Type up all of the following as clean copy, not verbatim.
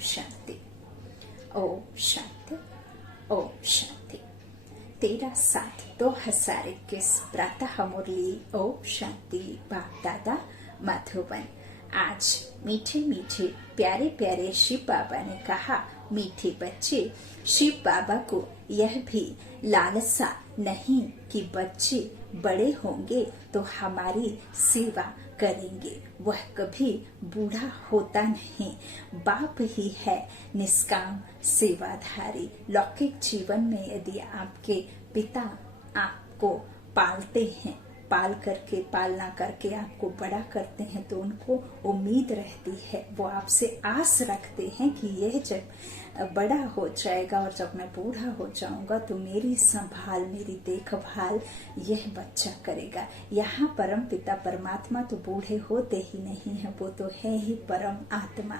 शांति, ओम शांति, ओम शांति। 13/7 2021 प्रातः मुरली। ओम शांति। बाप दादा मधुबन। आज मीठे मीठे प्यारे प्यारे शिव बाबा ने कहा, मीठे बच्चे, शिव बाबा को यह भी लालसा नहीं कि बच्चे बड़े होंगे तो हमारी सेवा करेंगे। वह कभी बूढ़ा होता नहीं। बाप ही है निष्काम सेवाधारी। लौकिक जीवन में यदि आपके पिता आपको पालते हैं, पालना करके आपको बड़ा करते हैं, तो उनको उम्मीद रहती है, वो आपसे आस रखते हैं कि यह जब बड़ा हो जाएगा और जब मैं बूढ़ा हो जाऊंगा तो मेरी संभाल, मेरी देखभाल यह बच्चा करेगा। यहाँ परम पिता परमात्मा तो बूढ़े होते ही नहीं है, वो तो है ही परम आत्मा,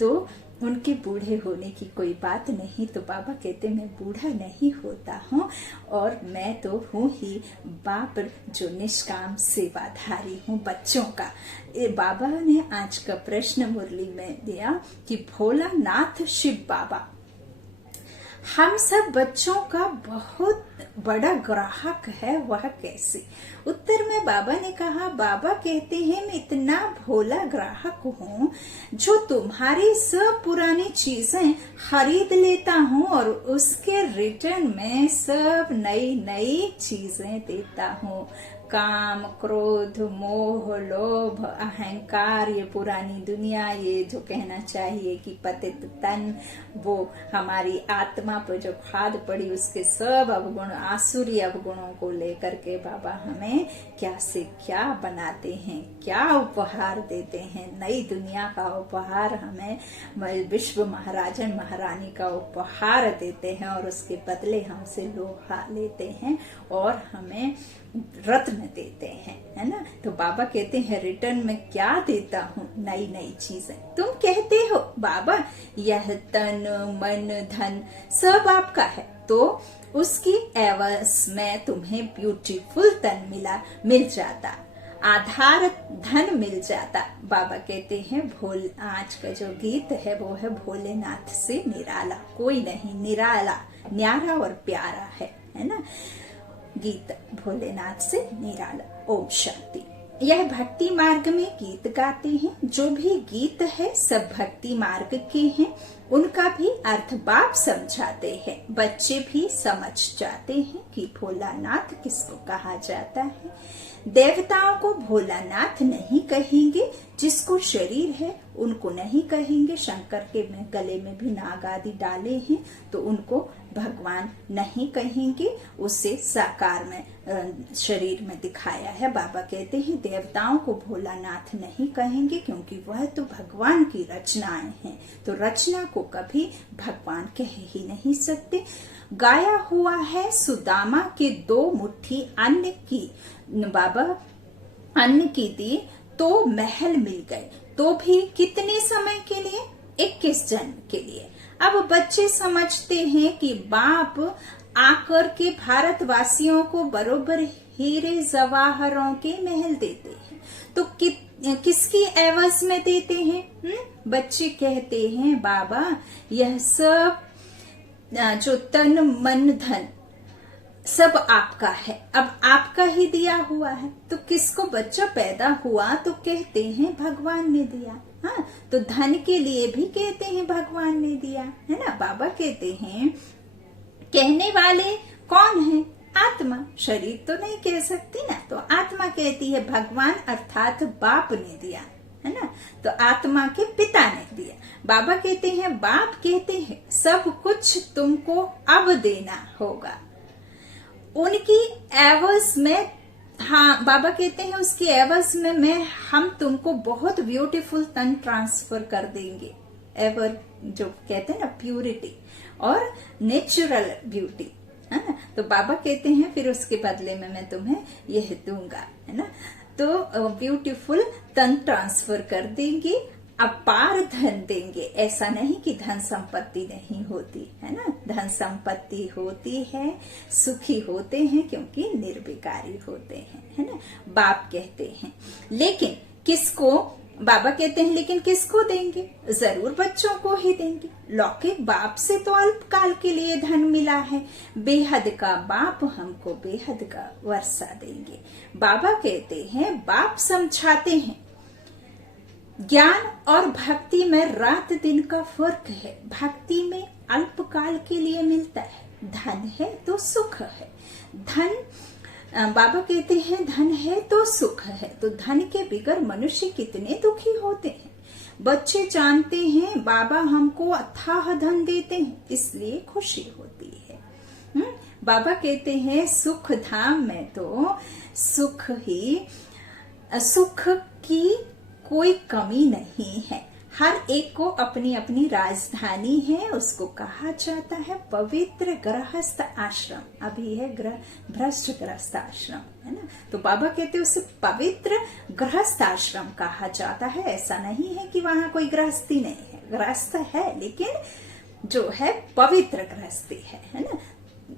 तो उनके बूढ़े होने की कोई बात नहीं। तो बाबा कहते मैं बूढ़ा नहीं होता हूँ और मैं तो हूँ ही बाप जो निष्काम सेवाधारी हूँ बच्चों का। बाबा ने आज का प्रश्न मुरली में दिया कि भोलानाथ शिव बाबा हम सब बच्चों का बहुत बड़ा ग्राहक है, वह कैसे? उत्तर में बाबा ने कहा, बाबा कहते हैं मैं इतना भोला ग्राहक हूँ जो तुम्हारी सब पुरानी चीजें खरीद लेता हूँ और उसके रिटर्न में सब नई नई चीजें देता हूँ। काम, क्रोध, मोह, लोभ, अहंकार, ये पुरानी दुनिया, ये जो कहना चाहिए कि पतित तन, वो हमारी आत्मा पर जो खाद पड़ी, उसके सब अवगुण, आसुरी अवगुणों को लेकर के बाबा हमें क्या से क्या बनाते हैं, क्या उपहार देते हैं। नई दुनिया का उपहार हमें विश्व महाराजन महारानी का उपहार देते हैं और उसके बदले हमसे लोहा लेते हैं और हमें रत्न देते हैं, है ना। तो बाबा कहते हैं रिटर्न में क्या देता हूँ? नई नई चीजें। तुम कहते हो बाबा यह तन मन धन सब आपका है, तो उसकी एवज में तुम्हें ब्यूटीफुल तन मिल जाता, आधार धन मिल जाता। बाबा कहते हैं आज का जो गीत है वो है भोलेनाथ से निराला कोई नहीं, निराला, न्यारा और प्यारा है ना गीत, भोलेनाथ से निराला। ओम शांति। यह भक्ति मार्ग में गीत गाते हैं। जो भी गीत है सब भक्ति मार्ग के हैं। उनका भी अर्थ बाप समझाते हैं। बच्चे भी समझ जाते हैं कि भोलानाथ किसको कहा जाता है। देवताओं को भोलानाथ नहीं कहेंगे, जिसको शरीर है उनको नहीं कहेंगे। शंकर के गले में भी नाग आदि डाले हैं तो उनको भगवान नहीं कहेंगे, उसे साकार में शरीर में दिखाया है। बाबा कहते हैं देवताओं को भोलानाथ नहीं कहेंगे क्योंकि वह तो भगवान की रचनाएं हैं, तो रचना को कभी भगवान कह ही नहीं सकते। गाया हुआ है सुदामा के 2 मुट्ठी अन्न की, बाबा अन्न की दी तो महल मिल गए, तो भी कितने समय के लिए? 21 जन्म के लिए। अब बच्चे समझते हैं कि बाप आकर के भारतवासियों को बरोबर हीरे जवाहरों के महल देते हैं, तो किसकी एवज में देते हैं? बच्चे कहते हैं बाबा यह सब जो तन मन धन सब आपका है, अब आपका ही दिया हुआ है। तो किसको बच्चा पैदा हुआ तो कहते हैं भगवान ने दिया। हाँ, तो धन के लिए भी कहते हैं भगवान ने दिया, है ना। बाबा कहते हैं कहने वाले कौन है? आत्मा। शरीर तो नहीं कह सकती ना, तो आत्मा कहती है भगवान अर्थात बाप ने दिया, है ना। तो आत्मा के पिता ने दिया। बाबा कहते हैं, बाप कहते हैं सब कुछ तुमको अब देना होगा। उनकी एवज में, हाँ, बाबा कहते हैं उसकी एवज में हम तुमको बहुत ब्यूटीफुल तन ट्रांसफर कर देंगे। एवर जो कहते हैं ना प्यूरिटी और नेचुरल ब्यूटी, है ना। तो बाबा कहते हैं फिर उसके बदले में मैं तुम्हें यह दूंगा, है ना। तो ब्यूटीफुल तन ट्रांसफर कर देंगे, अपार धन देंगे। ऐसा नहीं कि धन संपत्ति नहीं होती, है ना। धन संपत्ति होती है, सुखी होते हैं क्योंकि निर्विकारी होते हैं, है ना। बाप कहते हैं लेकिन किसको बाबा कहते हैं लेकिन किसको देंगे? जरूर बच्चों को ही देंगे। लौकिक बाप से तो अल्पकाल के लिए धन मिला है, बेहद का बाप हमको बेहद का वर्षा देंगे। बाबा कहते हैं, बाप समझाते हैं ज्ञान और भक्ति में रात दिन का फर्क है। भक्ति में अल्पकाल के लिए मिलता है, धन है तो सुख है। धन, बाबा कहते हैं धन है तो सुख है, तो धन के बिगर मनुष्य कितने दुखी होते हैं। बच्चे जानते हैं बाबा हमको अथाह धन देते हैं, इसलिए खुशी होती है। बाबा कहते हैं सुख धाम में तो सुख की कोई कमी नहीं है। हर एक को अपनी अपनी राजधानी है, उसको कहा जाता है पवित्र गृहस्थ आश्रम। अभी है भ्रष्ट गृहस्थ आश्रम, है ना। तो बाबा कहते हैं उसे पवित्र गृहस्थ आश्रम कहा जाता है। ऐसा नहीं है कि वहां कोई गृहस्थी नहीं है, गृहस्थ है लेकिन जो है पवित्र गृहस्थी है ना।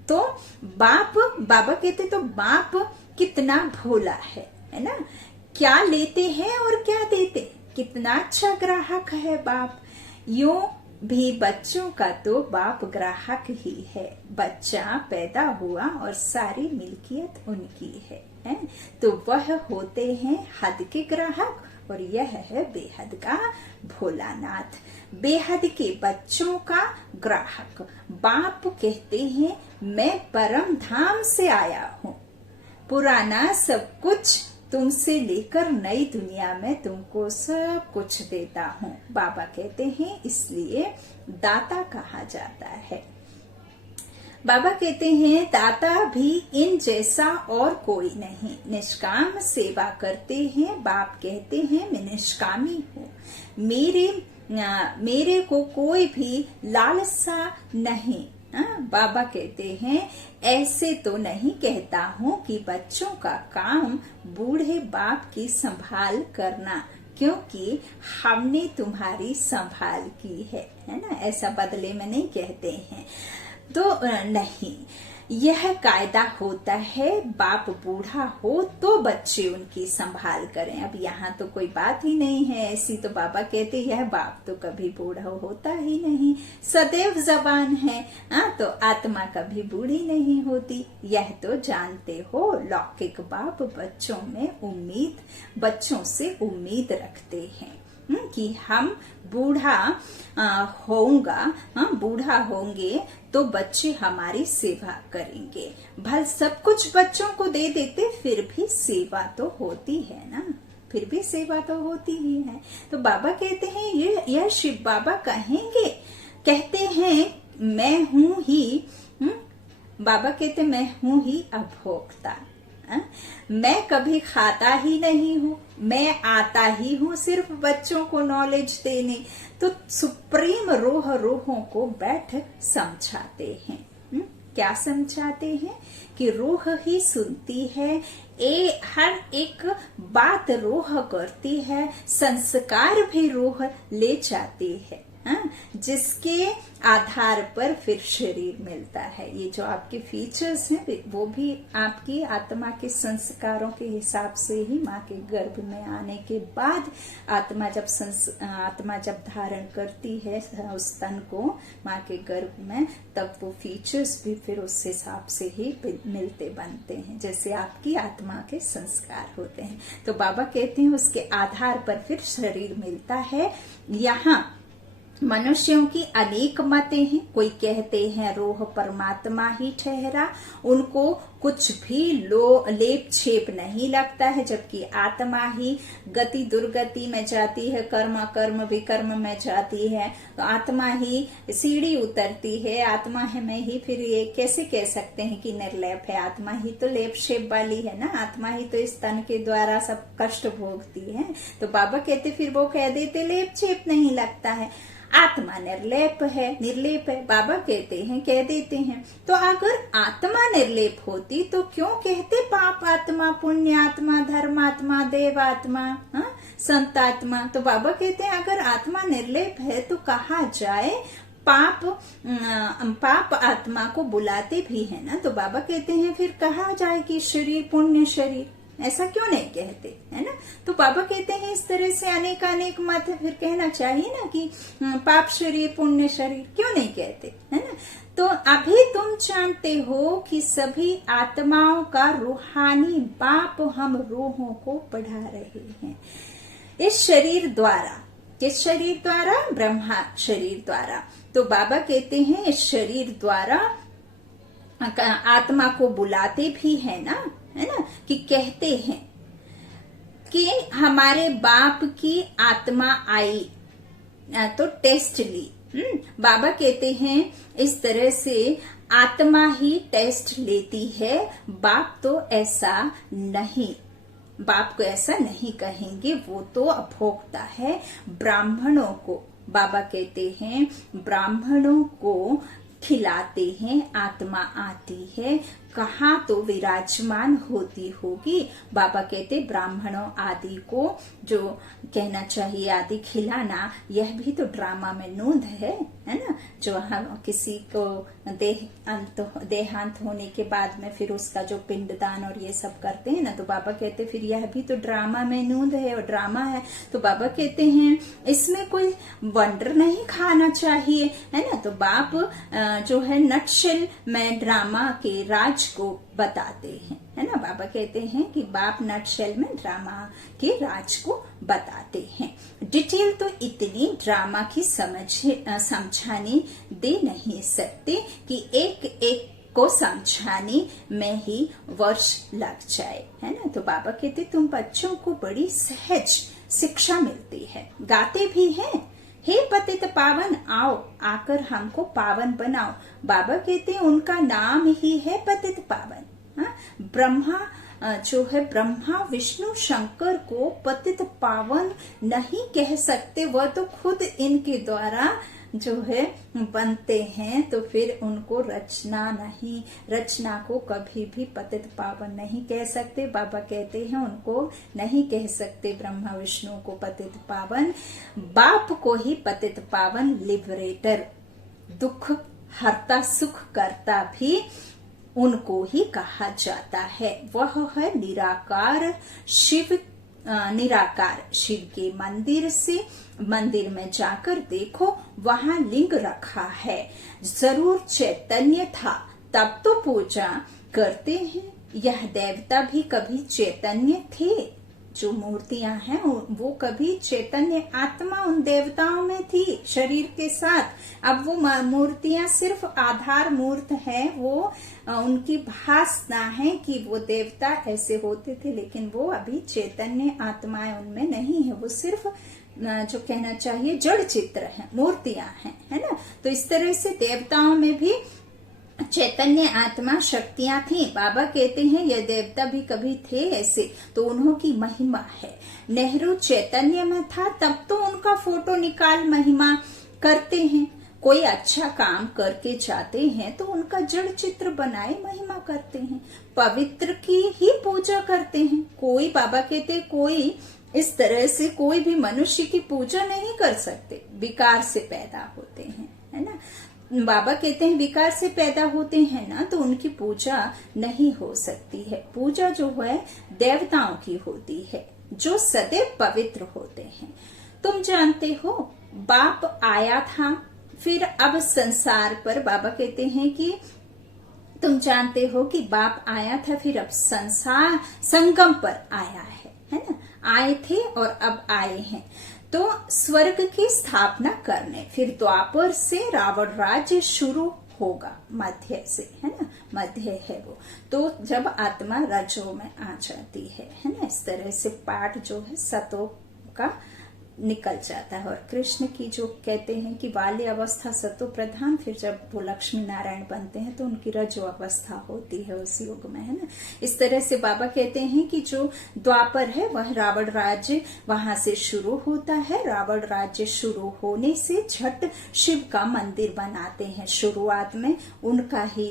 तो बाबा कहते तो बाप कितना भोला है ना। क्या लेते हैं और क्या देते हैं, कितना अच्छा ग्राहक है बाप। यूं भी बच्चों का तो बाप ग्राहक ही है। बच्चा पैदा हुआ और सारी मिल्कियत उनकी है? तो वह होते हैं हद के ग्राहक, और यह है बेहद का भोलानाथ, बेहद के बच्चों का ग्राहक। बाप कहते हैं मैं परम धाम से आया हूँ, पुराना सब कुछ तुमसे लेकर नई दुनिया में तुमको सब कुछ देता हूँ। बाबा कहते हैं इसलिए दाता कहा जाता है। बाबा कहते हैं दाता भी इन जैसा और कोई नहीं, निष्काम सेवा करते हैं। बाप कहते हैं मैं निष्कामी हूँ, मेरे को कोई भी लालसा नहीं। बाबा कहते हैं ऐसे तो नहीं कहता हूँ कि बच्चों का काम बूढ़े बाप की संभाल करना, क्योंकि हमने तुम्हारी संभाल की है ना। ऐसा बदले में नहीं कहते हैं। तो नहीं, यह कायदा होता है बाप बूढ़ा हो तो बच्चे उनकी संभाल करें। अब यहाँ तो कोई बात ही नहीं है ऐसी, तो बाबा कहते हैं बाप तो कभी बूढ़ा होता ही नहीं, सदैव जवान है। तो आत्मा कभी बूढ़ी नहीं होती, यह तो जानते हो। लौकिक बाप बच्चों से उम्मीद रखते हैं कि हम बूढ़ा होंगे तो बच्चे हमारी सेवा करेंगे। भल सब कुछ बच्चों को दे देते, फिर भी सेवा तो होती है ना, फिर भी सेवा तो होती ही है। तो बाबा कहते हैं यह शिव बाबा कहते हैं मैं हूँ ही। बाबा कहते मैं हूँ ही अभोक्ता। मैं कभी खाता ही नहीं हूँ, मैं आता ही हूँ सिर्फ बच्चों को नॉलेज देने। तो सुप्रीम रूहों को बैठ समझाते हैं। क्या समझाते हैं कि रूह ही सुनती है, हर एक बात रूह करती है, संस्कार भी रूह ले जाती है, जिसके आधार पर फिर शरीर मिलता है। ये जो आपके फीचर्स हैं वो भी आपकी आत्मा के संस्कारों के हिसाब से ही माँ के गर्भ में आने के बाद आत्मा जब धारण करती है उस तन को माँ के गर्भ में, तब वो फीचर्स भी फिर उस हिसाब से ही मिलते बनते हैं, जैसे आपकी आत्मा के संस्कार होते हैं। तो बाबा कहते हैं उसके आधार पर फिर शरीर मिलता है। यहाँ मनुष्यों की अनेक मतें हैं। कोई कहते हैं रूह परमात्मा ही ठहरा, उनको कुछ भी लेप छेप नहीं लगता है, जबकि आत्मा ही गति दुर्गति में जाती है, कर्म विकर्म में जाती है। तो आत्मा ही सीढ़ी उतरती है, आत्मा है मैं ही। फिर ये कैसे कह सकते हैं कि निर्लेप है? आत्मा ही तो लेप छेप वाली है ना, आत्मा ही तो इस तन के द्वारा सब कष्ट भोगती है। तो बाबा कहते फिर वो कह देते लेप छेप नहीं लगता है, आत्मा निर्लेप है। बाबा कहते हैं कह देते हैं। तो अगर आत्मा निर्लेप होती तो क्यों कहते पाप आत्मा, पुण्य आत्मा, धर्मात्मा, देवात्मा, संतात्मा? तो बाबा कहते हैं अगर आत्मा निर्लेप है तो कहा जाए पाप आत्मा को बुलाते भी है ना। तो बाबा कहते हैं फिर कहा जाए कि शरीर पुण्य शरीर, ऐसा क्यों नहीं कहते, है ना। तो बाबा कहते हैं इस तरह से अनेक अनेक मत फिर कहना चाहिए ना कि पाप शरीर पुण्य शरीर, क्यों नहीं कहते, है ना। तो अभी तुम जानते हो कि सभी आत्माओं का रूहानी बाप हम रूहों को पढ़ा रहे हैं इस शरीर द्वारा। किस शरीर द्वारा? ब्रह्मा शरीर द्वारा। तो बाबा कहते हैं इस शरीर द्वारा आत्मा को बुलाते भी है ना, है ना, कि कहते हैं कि हमारे बाप की आत्मा आई तो टेस्ट ली। बाबा कहते हैं इस तरह से आत्मा ही टेस्ट लेती है, बाप तो ऐसा नहीं, बाप को ऐसा नहीं कहेंगे, वो तो अभोक्ता है। ब्राह्मणों को बाबा कहते हैं ब्राह्मणों को खिलाते हैं, आत्मा आती है, कहाँ तो विराजमान होती होगी। बाबा कहते ब्राह्मणों आदि को जो कहना चाहिए आदि खिलाना, यह भी तो ड्रामा में नूंद है ना। जो हम किसी को देहांत होने के बाद में फिर उसका जो पिंडदान और ये सब करते हैं ना, तो बाबा कहते फिर यह भी तो ड्रामा में नूंद है और ड्रामा है। तो बाबा कहते हैं इसमें कोई वंडर नहीं खाना चाहिए, है ना। तो बाप जो है नटशेल में ड्रामा के राज को बताते हैं, है ना। बाबा कहते हैं कि बाप नटशेल में ड्रामा के राज को बताते हैं। डिटेल तो इतनी ड्रामा की समझाने दे नहीं सकते कि एक एक को समझाने में ही वर्ष लग जाए, है ना। तो बाबा कहते तुम बच्चों को बड़ी सहज शिक्षा मिलती है, गाते भी हैं, हे पतित पावन आओ आकर हमको पावन बनाओ। बाबा कहते हैं उनका नाम ही है पतित पावन। ब्रह्मा जो है ब्रह्मा विष्णु शंकर को पतित पावन नहीं कह सकते, वह तो खुद इनके द्वारा जो है बनते हैं, तो फिर उनको रचना को कभी भी पतित पावन नहीं कह सकते। बाबा कहते हैं उनको नहीं कह सकते ब्रह्मा विष्णु को पतित पावन, बाप को ही पतित पावन, लिबरेटर, दुख हरता सुख करता भी उनको ही कहा जाता है। वह है निराकार शिव, निराकार शिव के मंदिर में जाकर देखो, वहां लिंग रखा है, जरूर चैतन्य था तब तो पूजा करते हैं। यह देवता भी कभी चैतन्य थे, जो मूर्तियां हैं वो कभी चैतन्य आत्मा उन देवताओं में थी शरीर के साथ। अब वो मूर्तियां सिर्फ आधार मूर्त है, वो उनकी भासना है कि वो देवता ऐसे होते थे, लेकिन वो अभी चैतन्य आत्माएं उनमें नहीं है, वो सिर्फ जो कहना चाहिए जड़ चित्र है, मूर्तियां हैं, है ना। तो इस तरह से देवताओं में भी चैतन्य आत्मा शक्तियां थी। बाबा कहते हैं ये देवता भी कभी थे ऐसे, तो उन्हों की महिमा है। नेहरू चैतन्य में था तब तो उनका फोटो निकाल महिमा करते हैं। कोई अच्छा काम करके जाते हैं तो उनका जड़ चित्र बनाए महिमा करते हैं, पवित्र की ही पूजा करते हैं। कोई बाबा कहते कोई इस तरह से कोई भी मनुष्य की पूजा नहीं कर सकते, विकार से पैदा होते हैं, है ना। बाबा कहते हैं विकार से पैदा होते हैं ना, तो उनकी पूजा नहीं हो सकती है। पूजा जो है देवताओं की होती है जो सदैव पवित्र होते हैं। तुम जानते हो बाप आया था, फिर अब संसार पर बाबा कहते हैं कि तुम जानते हो कि बाप आया था, फिर अब संसार संगम पर आया है ना। आए थे और अब आए हैं तो स्वर्ग की स्थापना करने, फिर द्वापर से रावण राज्य शुरू होगा, मध्य से, है ना, मध्य है वो। तो जब आत्मा रजो में आ जाती है ना, इस तरह से पाठ जो है सतो का निकल जाता है। और कृष्ण की जो कहते हैं कि बाल्य अवस्था सतो प्रधान, फिर जब वो लक्ष्मी नारायण बनते हैं तो उनकी रजो अवस्था होती है उस युग में, है ना। इस तरह से बाबा कहते हैं कि जो द्वापर है वह रावण राज्य वहां से शुरू होता है। रावण राज्य शुरू होने से झट शिव का मंदिर बनाते हैं। शुरुआत में उनका ही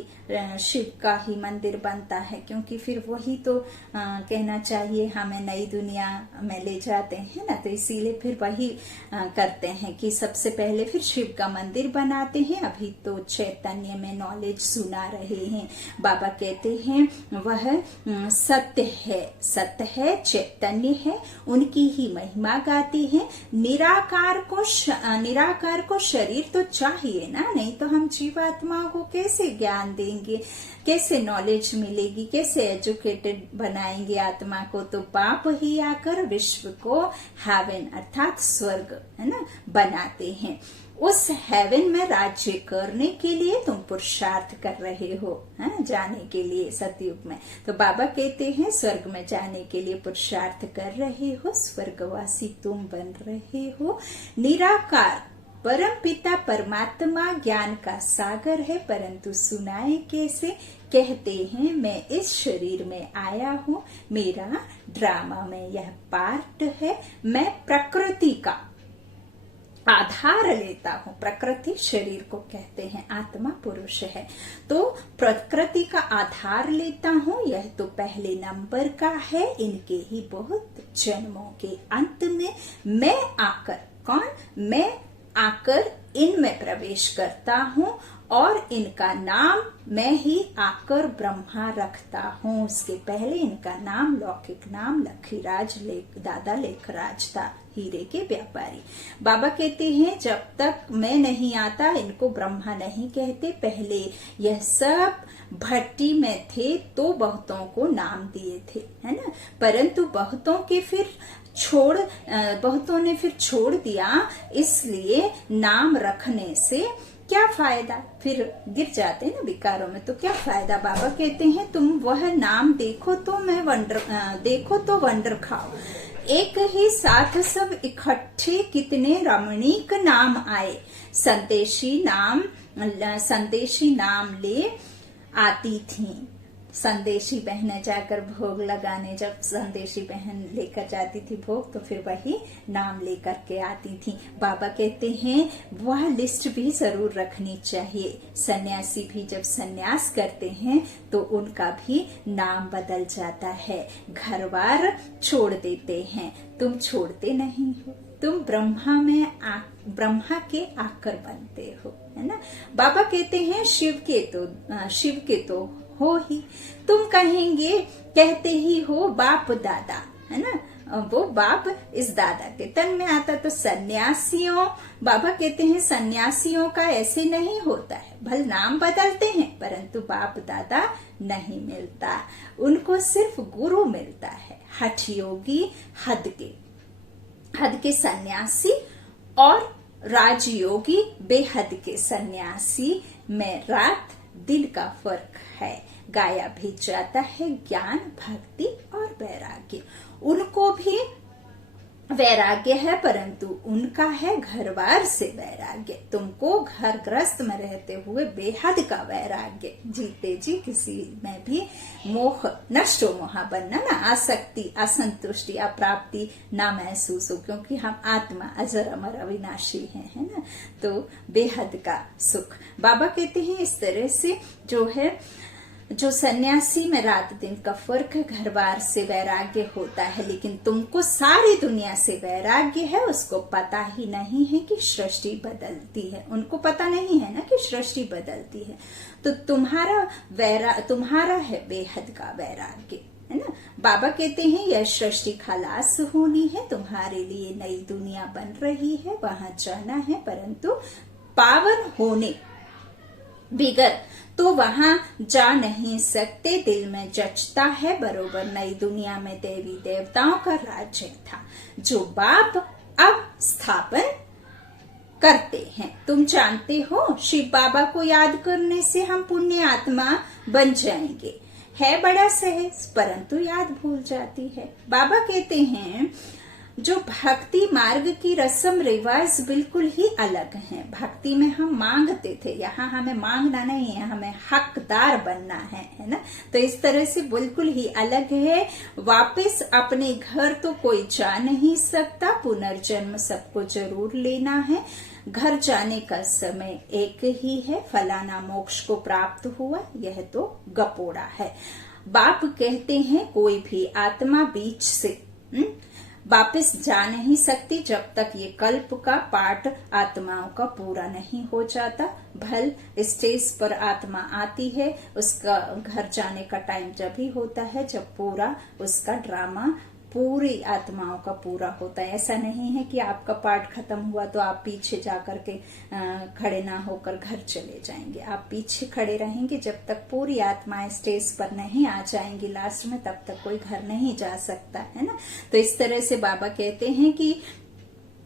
शिव का ही मंदिर बनता है, क्योंकि फिर वही तो कहना चाहिए हमें नई दुनिया में ले जाते हैं ना, तो इसीलिए फिर फिर वही करते हैं कि सबसे पहले फिर शिव का मंदिर बनाते हैं। अभी तो चैतन्य में नॉलेज सुना रहे हैं। बाबा कहते हैं वह सत्य है, सत्य है, चैतन्य है, उनकी ही महिमा गाती है। निराकार को शरीर तो चाहिए ना, नहीं तो हम जीवात्माओं को कैसे ज्ञान देंगे, कैसे नॉलेज मिलेगी, कैसे एजुकेटेड बनाएंगे आत्मा को। तो बाप ही आकर विश्व को हेवन अर्थात स्वर्ग है ना बनाते हैं। उस हेवन में राज्य करने के लिए तुम पुरुषार्थ कर रहे हो है जाने के लिए सतयुग में। तो बाबा कहते हैं स्वर्ग में जाने के लिए पुरुषार्थ कर रहे हो, स्वर्गवासी तुम बन रहे हो। निराकार परम पिता परमात्मा ज्ञान का सागर है, परंतु सुनाए कैसे। कहते हैं मैं इस शरीर में आया हूँ, मेरा ड्रामा में यह पार्ट है। मैं प्रकृति का आधार लेता हूँ। प्रकृति शरीर को कहते हैं, आत्मा पुरुष है। तो प्रकृति का आधार लेता हूँ, यह तो पहले नंबर का है। इनके ही बहुत जन्मों के अंत में मैं आकर, कौन, मैं आकर इनमें प्रवेश करता हूँ और इनका नाम मैं ही आकर ब्रह्मा रखता हूँ। उसके पहले इनका नाम लौकिक नाम लखीराज दादा लेखराज था, हीरे के व्यापारी। बाबा कहते हैं जब तक मैं नहीं आता इनको ब्रह्मा नहीं कहते। पहले यह सब भट्टी में थे तो बहुतों को नाम दिए थे है ना, परंतु बहुतों ने फिर छोड़ दिया, इसलिए नाम रखने से क्या फायदा, फिर गिर जाते हैं ना विकारों में, तो क्या फायदा। बाबा कहते हैं तुम वह नाम देखो तो वंडर खाओ। एक ही साथ सब इकट्ठे कितने रमणीक नाम आए। संदेशी नाम ले आती थी। संदेशी बहनें जाकर भोग लगाने, जब संदेशी बहन लेकर जाती थी भोग तो फिर वही नाम लेकर के आती थी। बाबा कहते हैं वह लिस्ट भी जरूर रखनी चाहिए। सन्यासी भी जब सन्यास करते हैं तो उनका भी नाम बदल जाता है, घर-बार छोड़ देते हैं। तुम छोड़ते नहीं हो, तुम ब्रह्मा के आकर बनते हो है ना। बाबा कहते हैं शिव के तो हो ही, तुम कहते ही हो बाप दादा है ना, वो बाप इस दादा के तन में आता। तो सन्यासियों, बाबा कहते हैं सन्यासियों का ऐसे नहीं होता है, भल नाम बदलते हैं परंतु बाप दादा नहीं मिलता, उनको सिर्फ गुरु मिलता है। हठ योगी हद के सन्यासी और राजयोगी बेहद के सन्यासी में रात दिन का फर्क है। गाया भी जाता है ज्ञान, भक्ति और वैराग्य। उनको भी वैराग्य है परंतु उनका है घर-बार से वैराग्य। तुमको घर ग्रस्त में रहते हुए बेहद का वैराग्य, जीते जी किसी में भी मोह नष्टो मोहा बनना ना, आसक्ति, असंतुष्टि, अप्राप्ति ना महसूस हो, क्योंकि हम आत्मा अजर अमर अविनाशी हैं है ना। तो बेहद का सुख बाबा कहते हैं इस तरह से जो सन्यासी में रात दिन का फर्क है, घर बार से वैराग्य होता है, लेकिन तुमको सारी दुनिया से वैराग्य है। उसको पता ही नहीं है कि सृष्टि बदलती है, उनको पता नहीं है ना कि सृष्टि बदलती है। तो तुम्हारा है बेहद का वैराग्य है ना। बाबा कहते हैं यह सृष्टि खलास होनी है, तुम्हारे लिए नई दुनिया बन रही है, वहां जाना है, परंतु पावन होने बिगर तो वहां जा नहीं सकते। दिल में जचता है बरोबर नई दुनिया में देवी देवताओं का राज्य था, जो बाप अब स्थापन करते हैं। तुम जानते हो शिव बाबा को याद करने से हम पुण्य आत्मा बन जाएंगे। है बड़ा सहज परंतु याद भूल जाती है। बाबा कहते हैं जो भक्ति मार्ग की रस्म रिवाज बिल्कुल ही अलग है। भक्ति में हम मांगते थे, यहाँ हमें मांगना नहीं है, हमें हकदार बनना है ना। तो इस तरह से बिल्कुल ही अलग है। वापस अपने घर तो कोई जा नहीं सकता, पुनर्जन्म सबको जरूर लेना है। घर जाने का समय एक ही है, फलाना मोक्ष को प्राप्त हुआ, यह तो गपोड़ा है। बाप कहते हैं कोई भी आत्मा बीच से वापस जा नहीं सकती जब तक ये कल्प का पाठ आत्माओं का पूरा नहीं हो जाता। भल स्टेज पर आत्मा आती है, उसका घर जाने का टाइम जब ही होता है जब पूरा उसका ड्रामा पूरी आत्माओं का पूरा होता है। ऐसा नहीं है कि आपका पाठ खत्म हुआ तो आप पीछे जाकर के खड़े ना होकर घर चले जाएंगे। आप पीछे खड़े रहेंगे जब तक पूरी आत्माएं स्टेज पर नहीं आ जाएंगी लास्ट में, तब तक कोई घर नहीं जा सकता है ना। तो इस तरह से बाबा कहते हैं कि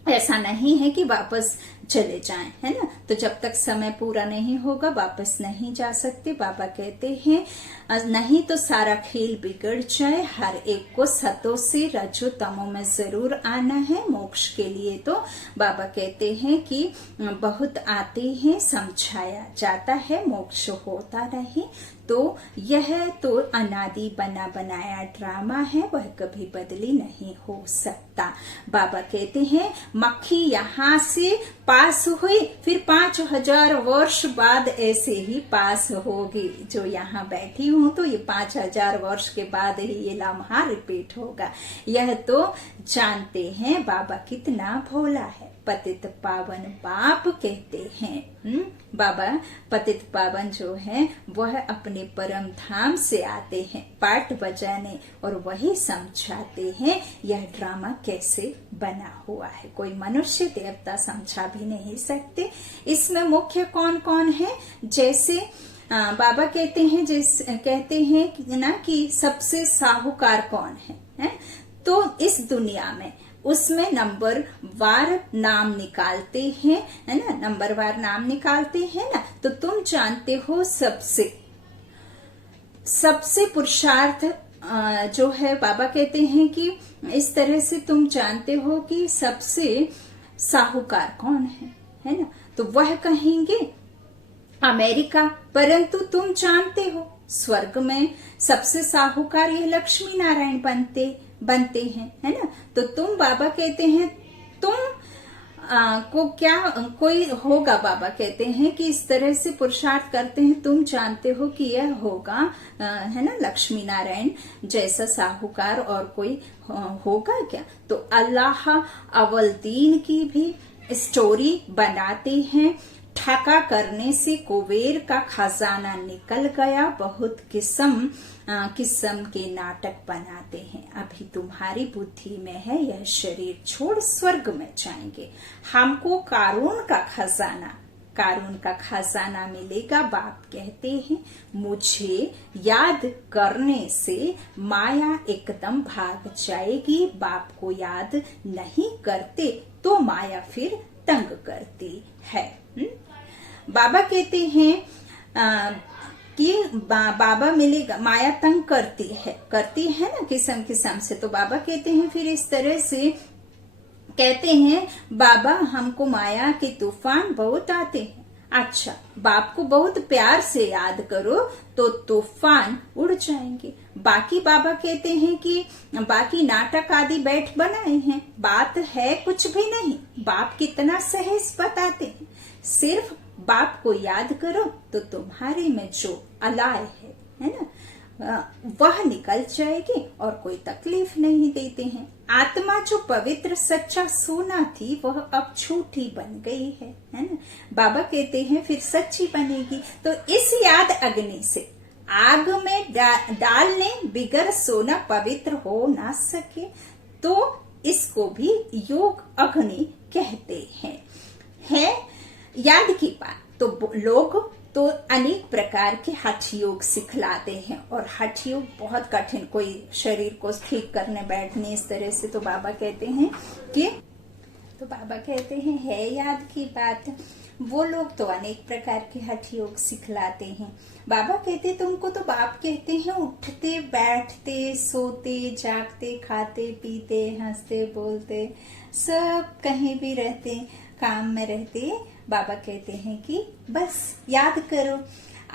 ऐसा नहीं है कि वापस चले जाएं, है ना। तो जब तक समय पूरा नहीं होगा वापस नहीं जा सकते। बाबा कहते हैं नहीं तो सारा खेल बिगड़ जाए, हर एक को सतों से रजो तमो में जरूर आना है मोक्ष के लिए। तो बाबा कहते हैं कि बहुत आते हैं, समझाया जाता है, मोक्ष होता रहे। तो यह तो अनादि बना बनाया ड्रामा है, वह कभी बदली नहीं हो सकता। बाबा कहते हैं मक्खी यहाँ से पास हुई, फिर 5000 वर्ष बाद ऐसे ही पास होगी। जो यहाँ बैठी हूँ तो ये 5000 वर्ष के बाद ही ये लम्हा रिपीट होगा। यह तो जानते हैं बाबा कितना भोला है। पतित पावन बाप कहते हैं बाबा पतित पावन जो है वह अपने परम धाम से आते हैं पाठ बजाने और वही समझाते हैं यह ड्रामा कैसे बना हुआ है। कोई मनुष्य देवता समझा भी नहीं सकते। इसमें मुख्य कौन कौन है, जैसे बाबा कहते हैं ना कि सबसे साहूकार कौन है? तो इस दुनिया में उसमें नंबर वार नाम निकालते हैं, है ना, नंबर वार नाम निकालते हैं ना। तो तुम जानते हो सबसे पुरुषार्थ जो है, बाबा कहते हैं कि इस तरह से तुम जानते हो कि सबसे साहूकार कौन है ना। तो वह कहेंगे अमेरिका, परंतु तुम जानते हो स्वर्ग में सबसे साहूकार यह लक्ष्मी नारायण बनते हैं, है ना। तो तुम बाबा कहते हैं तुम को क्या कोई होगा, बाबा कहते हैं कि इस तरह से पुरुषार्थ करते हैं, तुम जानते हो कि यह होगा, है ना, लक्ष्मी नारायण जैसा साहूकार और कोई होगा क्या। तो अल्लाह अव्वल दीन की भी स्टोरी बनाते हैं। ठका करने से कुबेर का खजाना निकल गया, बहुत किस्म के नाटक बनाते हैं। अभी तुम्हारी बुद्धि में है यह शरीर छोड़ स्वर्ग में जाएंगे। हमको कारून का खजाना मिलेगा। बाप कहते हैं मुझे याद करने से माया एकदम भाग जाएगी। बाप को याद नहीं करते तो माया फिर तंग करती है। बाबा कहते हैं कि बाबा मिलेगा, माया तंग करती है ना किस्म से। तो बाबा कहते हैं फिर इस तरह से कहते हैं बाबा हमको माया के तूफान बहुत आते हैं। अच्छा, बाप को बहुत प्यार से याद करो तो तूफान उड़ जाएंगे। बाकी बाबा कहते हैं कि बाकी नाटक आदि बैठ बनाए हैं, बात है कुछ भी नहीं। बाप कितना सहज बताते हैं, सिर्फ बाप को याद करो तो तुम्हारे में जो अलाय है ना, वह निकल जाएगी और कोई तकलीफ नहीं देते हैं। आत्मा जो पवित्र सच्चा सोना थी वह अब झूठी बन गई है ना। बाबा कहते हैं फिर सच्ची बनेगी। तो इस याद अग्नि से आग में डालने बिगर सोना पवित्र हो ना सके, तो इसको भी योग अग्नि कहते हैं। याद की बात तो लोग तो अनेक प्रकार के हठ योग सिखलाते हैं और हठ योग बहुत कठिन, कोई शरीर को ठीक करने बैठने इस तरह से। तो बाबा कहते हैं है याद की बात, वो लोग तो अनेक प्रकार के हठ योग सिखलाते हैं। बाबा कहते तुमको तो बाप कहते हैं उठते बैठते सोते जागते खाते पीते हंसते बोलते सब कहीं भी रहते काम में रहते। बाबा कहते हैं कि बस याद करो।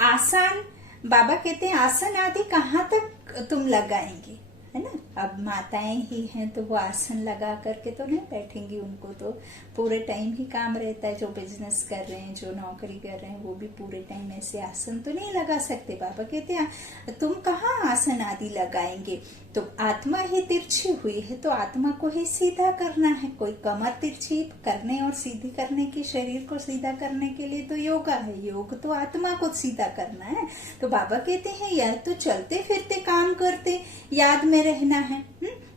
आसान, बाबा कहते हैं आसन आदि कहाँ तक तुम लगाएंगे, है ना। अब माताएं ही हैं तो वो आसन लगा करके तो नहीं बैठेंगी, उनको तो पूरे टाइम ही काम रहता है। जो बिजनेस कर रहे हैं, जो नौकरी कर रहे हैं, वो भी पूरे टाइम ऐसे आसन तो नहीं लगा सकते। बाबा कहते हैं तुम कहाँ आसन आदि लगाएंगे, तो आत्मा ही तिरछी हुई है तो आत्मा को ही सीधा करना है। कोई कमर तिरछी करने और सीधी करने की, शरीर को सीधा करने के लिए तो योगा है, योग तो आत्मा को सीधा करना है। तो बाबा कहते हैं यह तो चलते फिरते काम करते याद में रहना है।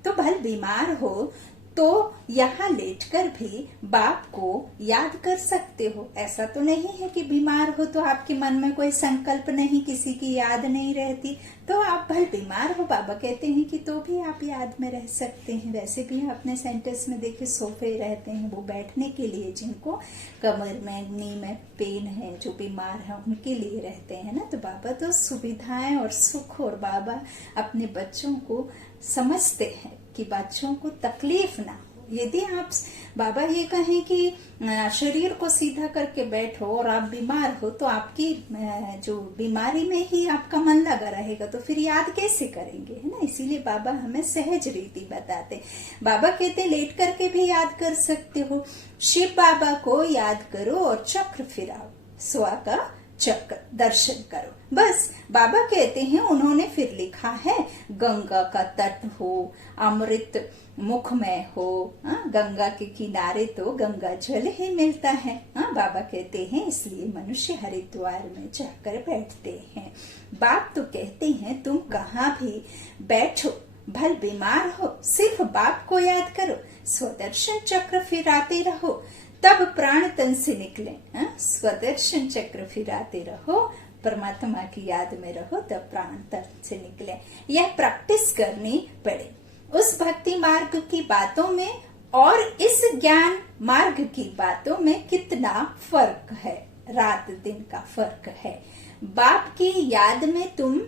तो भल बीमार हो तो यहाँ लेटकर भी बाप को याद कर सकते हो। ऐसा तो नहीं है कि बीमार हो तो आपके मन में कोई संकल्प नहीं, किसी की याद नहीं रहती, तो आप भल बीमार हो, बाबा कहते हैं कि तो भी आप याद में रह सकते हैं। वैसे भी अपने सेंटर्स में देखिए सोफे रहते हैं, वो बैठने के लिए, जिनको कमर में नी में पेन है, जो बीमार है उनके लिए रहते हैं ना। तो बाबा तो सुविधाएं और सुख, और बाबा अपने बच्चों को समझते हैं कि बच्चों को तकलीफ ना हो। यदि आप बाबा ये कहें कि शरीर को सीधा करके बैठो और आप बीमार हो तो आपकी जो बीमारी में ही आपका मन लगा रहेगा, तो फिर याद कैसे करेंगे, है ना। इसीलिए बाबा हमें सहज रीति बताते। बाबा कहते लेट करके भी याद कर सकते हो। शिव बाबा को याद करो और चक्र फिराओ, स्वा का चक्र दर्शन करो। बस बाबा कहते हैं, उन्होंने फिर लिखा है गंगा का तट हो, अमृत मुखमय हो, गंगा के किनारे तो गंगा जल ही मिलता है। बाबा कहते हैं इसलिए मनुष्य हरिद्वार में जाकर बैठते हैं। बाप तो कहते हैं तुम कहाँ भी बैठो, भल बीमार हो, सिर्फ बाप को याद करो, स्वदर्शन चक्र फिराते रहो, तब प्राण तन से निकले। स्वदर्शन चक्र फिराते रहो, परमात्मा की याद में रहो, तब प्राण तन से निकले। यह प्रैक्टिस करनी पड़े। उस भक्ति मार्ग की बातों में और इस ज्ञान मार्ग की बातों में कितना फर्क है, रात दिन का फर्क है। बाप की याद में तुम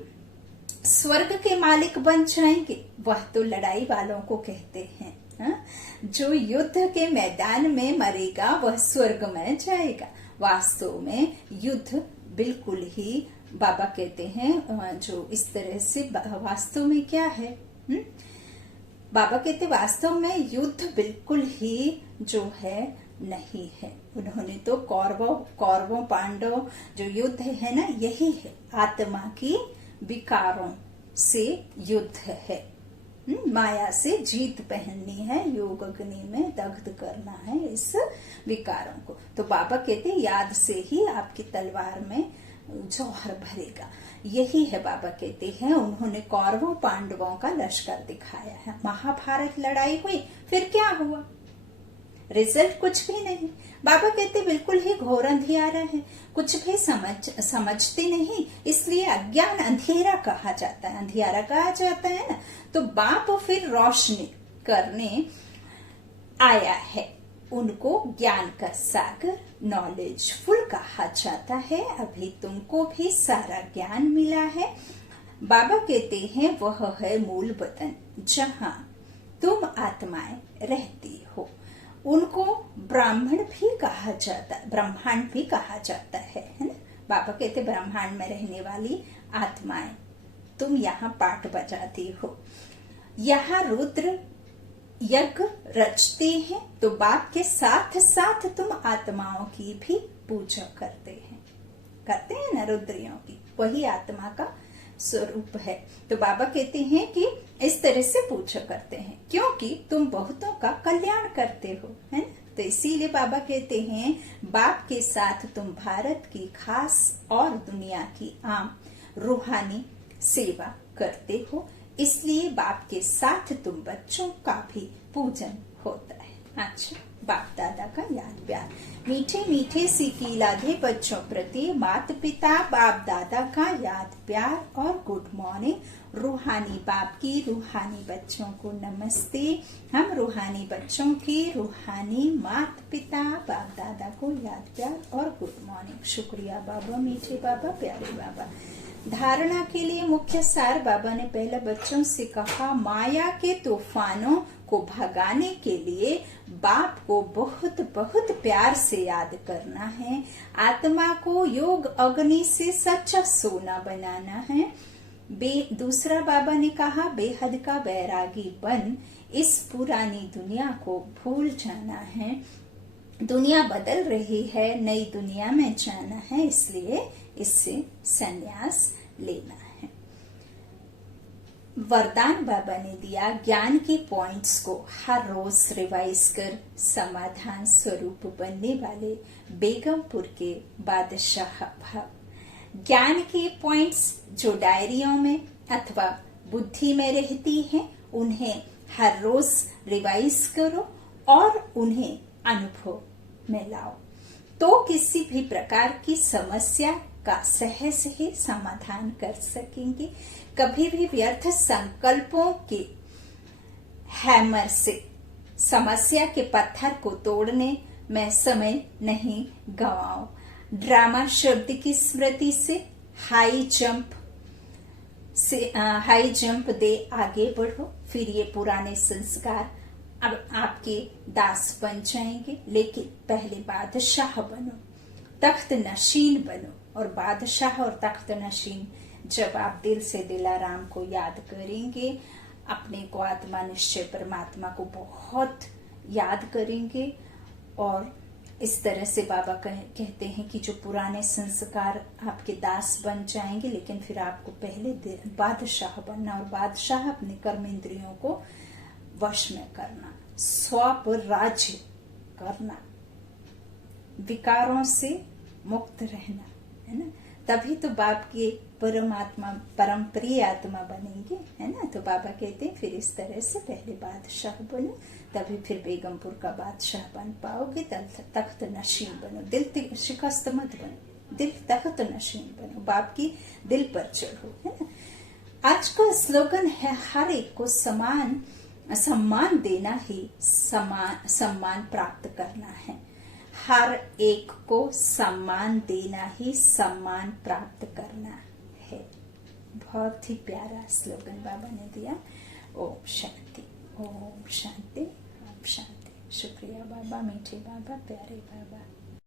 स्वर्ग के मालिक बन जाएंगे, वह तो लड़ाई वालों को कहते हैं। जो युद्ध के मैदान में मरेगा वह स्वर्ग में जाएगा। वास्तव में युद्ध बिल्कुल ही, बाबा कहते हैं जो इस तरह से वास्तव में क्या है, बाबा कहते वास्तव में युद्ध बिल्कुल ही जो है नहीं है। उन्होंने तो कौरवों पांडवों जो युद्ध है ना, यही है, आत्मा की विकारों से युद्ध है। माया से जीत पहननी है, योग अग्नि में दग्ध करना है इस विकारों को। तो बाबा कहते याद से ही आपकी तलवार में जौहर भरेगा। यही है, बाबा कहते हैं उन्होंने कौरवों पांडवों का लश्कर दिखाया है। महाभारत लड़ाई हुई, फिर क्या हुआ, रिजल्ट कुछ भी नहीं। बाबा कहते बिल्कुल ही घोर अंधियारा है, कुछ भी समझते नहीं, इसलिए अज्ञान अंधेरा कहा जाता है, अंधियारा कहा जाता है ना। तो बाप फिर रोशनी करने आया है, उनको ज्ञान का सागर नॉलेजफुल कहा जाता है। अभी तुमको भी सारा ज्ञान मिला है। बाबा कहते हैं वह है मूल वतन जहाँ तुम आत्माएं रहती हो। उनको ब्राह्मण भी कहा जाता है, ब्रह्मांड भी कहा जाता है ना। बाबा कहते ब्रह्मांड में रहने वाली आत्माएं, तुम यहाँ पाठ बजाती हो, यहाँ रुद्र यज्ञ रचते हैं, तो बाप के साथ साथ तुम आत्माओं की भी पूजा करते हैं ना, रुद्रियों की, वही आत्मा का स्वरूप है। तो बाबा कहते हैं कि इस तरह से पूजा करते हैं क्योंकि तुम बहुतों का कल्याण करते हो, है ना। तो इसीलिए बाबा कहते हैं बाप के साथ तुम भारत की खास और दुनिया की आम रूहानी सेवा करते हो, इसलिए बाप के साथ तुम बच्चों का भी पूजन होता है। अच्छा, बाप दादा का याद प्यार, मीठे मीठे सीखी लाधे बच्चों प्रति माता पिता बाप दादा का याद प्यार और गुड मॉर्निंग। रूहानी बाप की रूहानी बच्चों को नमस्ते। हम रूहानी बच्चों की रूहानी माता पिता बाप दादा को याद प्यार और गुड मॉर्निंग। शुक्रिया बाबा, मीठे बाबा, प्यारे बाबा। धारणा के लिए मुख्य सार बाबा ने पहले बच्चों से कहा, माया के तूफानों को भगाने के लिए बाप को बहुत बहुत प्यार से याद करना है। आत्मा को योग अग्नि से सच्चा सोना बनाना है। दूसरा बाबा ने कहा, बेहद का बैरागी बन, इस पुरानी दुनिया को भूल जाना है। दुनिया बदल रही है, नई दुनिया में जाना है, इसलिए इससे संन्यास लेना है। वरदान बाबा ने दिया, ज्ञान के पॉइंट्स को हर रोज रिवाइज कर समाधान स्वरूप बनने वाले बेगमपुर के बादशाह भव। ज्ञान के पॉइंट्स जो डायरियों में अथवा बुद्धि में रहती हैं, उन्हें हर रोज रिवाइज करो और उन्हें अनुभव में लाओ, तो किसी भी प्रकार की समस्या का सहज ही समाधान कर सकेंगे। कभी भी व्यर्थ संकल्पों के हैमर से समस्या के पत्थर को तोड़ने में समय नहीं गवाओ। ड्रामा शब्द की स्मृति से हाई जंप दे आगे बढ़ो, फिर ये पुराने संस्कार अब आपके दास बन जाएंगे। लेकिन पहले बादशाह बनो, तख्त नशीन बनो। और बादशाह और तख्त नशीन जब आप दिल से दिलाराम को याद करेंगे, अपने को आत्मा निश्चय परमात्मा को बहुत याद करेंगे, और इस तरह से बाबा कहते हैं कि जो पुराने संस्कार आपके दास बन जाएंगे। लेकिन फिर आपको पहले बादशाह बनना, और बादशाह अपने कर्म इंद्रियों को वश में करना, स्वराज्य करना, विकारों से मुक्त रहना, है ना। तभी तो बाप के परमात्मा परम प्रिय आत्मा बनेंगे, है ना। तो बाबा कहते हैं फिर इस तरह से पहले बादशाह बनो, तभी फिर बेगमपुर का बादशाह बन पाओगे। तख्त नशीन बनो, दिल शिकस्त मत बनो, दिल तख्त नशीन बनो, बाप की दिल पर चढ़ो, है ना। आज का स्लोगन है, हर एक को सम्मान देना ही सम्मान प्राप्त करना है। हर एक को सम्मान देना ही सम्मान प्राप्त करना है। बहुत ही प्यारा स्लोगन बाबा ने दिया। ओम शांति, ओम शांति, ओम शांति। शुक्रिया बाबा, मीठे बाबा, प्यारे बाबा।